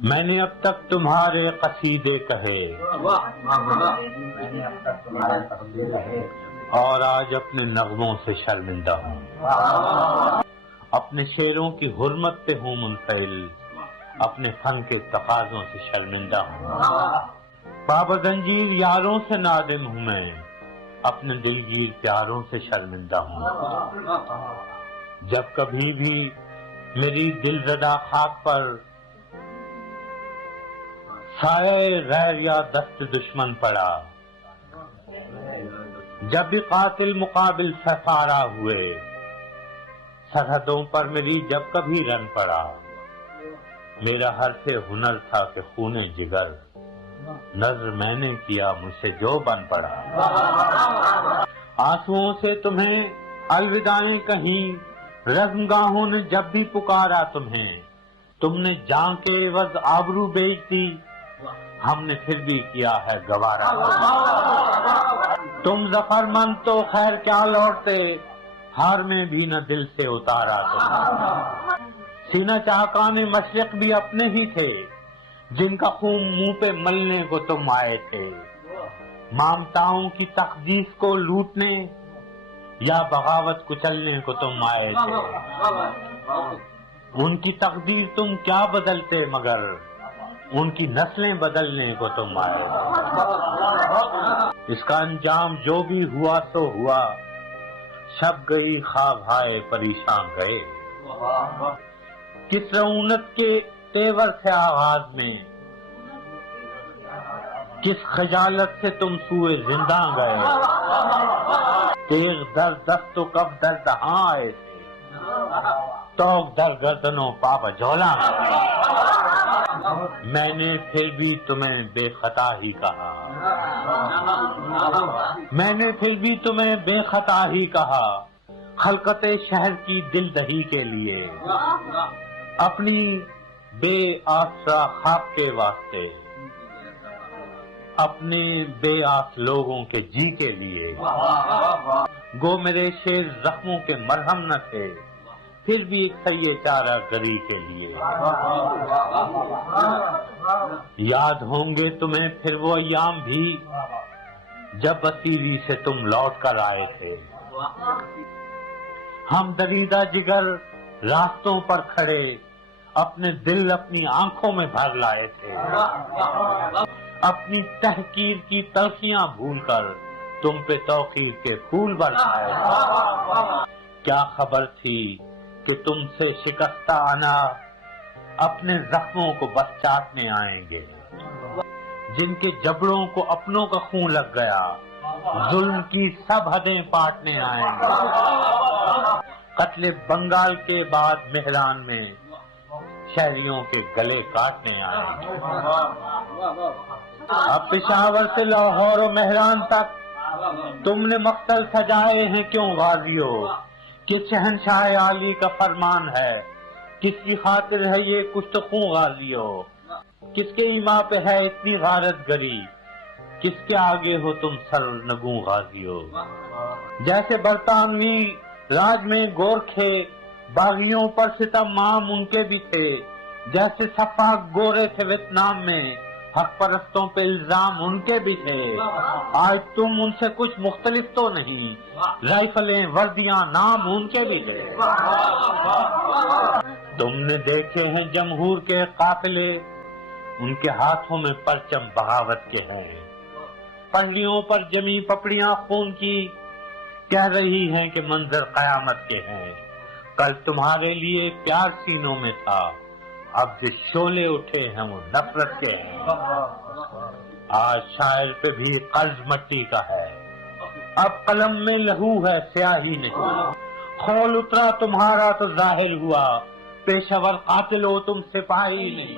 میں نے اب تک تمہارے قصیدے کہے اور آج اپنے نغموں سے شرمندہ ہوں، اپنے شعروں کی حرمت پہ ہوں منفعل، اپنے فن کے تقاضوں سے شرمندہ ہوں، بابا زنجیر یاروں سے نادم ہوں، میں اپنے دلگیر پیاروں سے شرمندہ ہوں۔ جب کبھی بھی میری دل زدہ خاک پر سایہ غیر یا دست دشمن پڑا، جب بھی قاتل مقابل سفارا ہوئے، سرحدوں پر میری جب کبھی رن پڑا، میرا حرف ہنر تھا کہ خون جگر نظر میں نے کیا مجھ سے جو بن پڑا۔ آنسوؤں سے تمہیں الوداعیں کہیں، رزمگاہوں نے جب بھی پکارا تمہیں، تم نے جان کے عوض آبرو بیچ دی، ہم نے پھر بھی کیا ہے گوارا۔ تم ظفر مند تو خیر کیا لوٹتے، ہار میں بھی نہ دل سے اتارا تم۔ سینہ چاکان مشرق بھی اپنے ہی تھے، جن کا خون منہ پہ ملنے کو تم آئے تھے، مامتاؤں کی تقدیس کو لوٹنے یا بغاوت کچلنے کو تم آئے تھے۔ ان کی تقدیر تم کیا بدلتے، مگر ان کی نسلیں بدلنے کو تم آئے۔ اس کا انجام جو بھی ہوا سو ہوا، شب گئی خواب آئے پریشان گئے۔ کس رعونت کے تیور سے آغاز میں، کس خجالت سے تم سوئے زندہ گئے، تیغ در دست تو کب در دہاں آئے تھے، توق در گردنوں پاپا جھولا گئے۔ میں نے پھر بھی تمہیں بے خطا ہی کہا، میں نے پھر بھی تمہیں بے خطا ہی کہا، خلقت شہر کی دل دہی کے لیے، اپنی بے آسرا خواب کے واسطے، اپنے بے آس لوگوں کے جی کے لیے۔ گو میرے شعر زخموں کے مرہم نہ تھے، پھر بھی ایک سیے چارہ گری کے لیے۔ یاد ہوں گے تمہیں پھر وہ ایام بھی، جب اسیری سے تم لوٹ کر آئے تھے، ہم دریدہ جگر راستوں پر کھڑے، اپنے دل اپنی آنکھوں میں بھر لائے تھے، اپنی تحقیر کی تلخیاں بھول کر تم پہ توقیر کے پھول برسائے تھے۔ کیا خبر تھی کہ تم سے شکستہ انا اپنے زخموں کو بس چاٹنے آئیں گے، جن کے جبڑوں کو اپنوں کا خون لگ گیا، ظلم کی سب حدیں پاٹنے آئیں گے۔ قتل بنگال کے بعد مہران میں شہریوں کے گلے کاٹنے آئیں گے۔ اب پشاور سے لاہور و مہران تک تم نے مقتل سجائے ہیں کیوں غازیوں، کس شہنشاہ عالی کا فرمان ہے، کس کی خاطر ہے یہ کشت خوں غازیوں، کس کے ایما پہ ہے اتنی غارت گری، کس کے آگے ہو تم سر نگوں غازیوں۔ جیسے برطانوی راج میں گورکھے باغیوں پر ستم عام ان کے بھی تھے، جیسے سفاک گورے تھے ویتنام میں حق پرستوں پہ الزام ان کے بھی تھے۔ آج تم ان سے کچھ مختلف تو نہیں، رائفلیں وردیاں نام ان کے بھی تھے۔ تم نے دیکھے ہیں جمہور کے قافلے، ان کے ہاتھوں میں پرچم بغاوت کے ہیں، پنڈلیوں پر جمی پپڑیاں خون کی کہہ رہی ہیں کہ منظر قیامت کے ہیں۔ کل تمہارے لیے پیار سینوں میں تھا، اب جو شعلے اٹھے ہیں وہ نفرت کے ہیں۔ آج شاعر پہ بھی قرض مٹی کا ہے، اب قلم میں لہو ہے سیاہی نہیں، خول اترا تمہارا تو ظاہر ہوا، پیشہ ور قاتل ہو تم سپاہی نہیں۔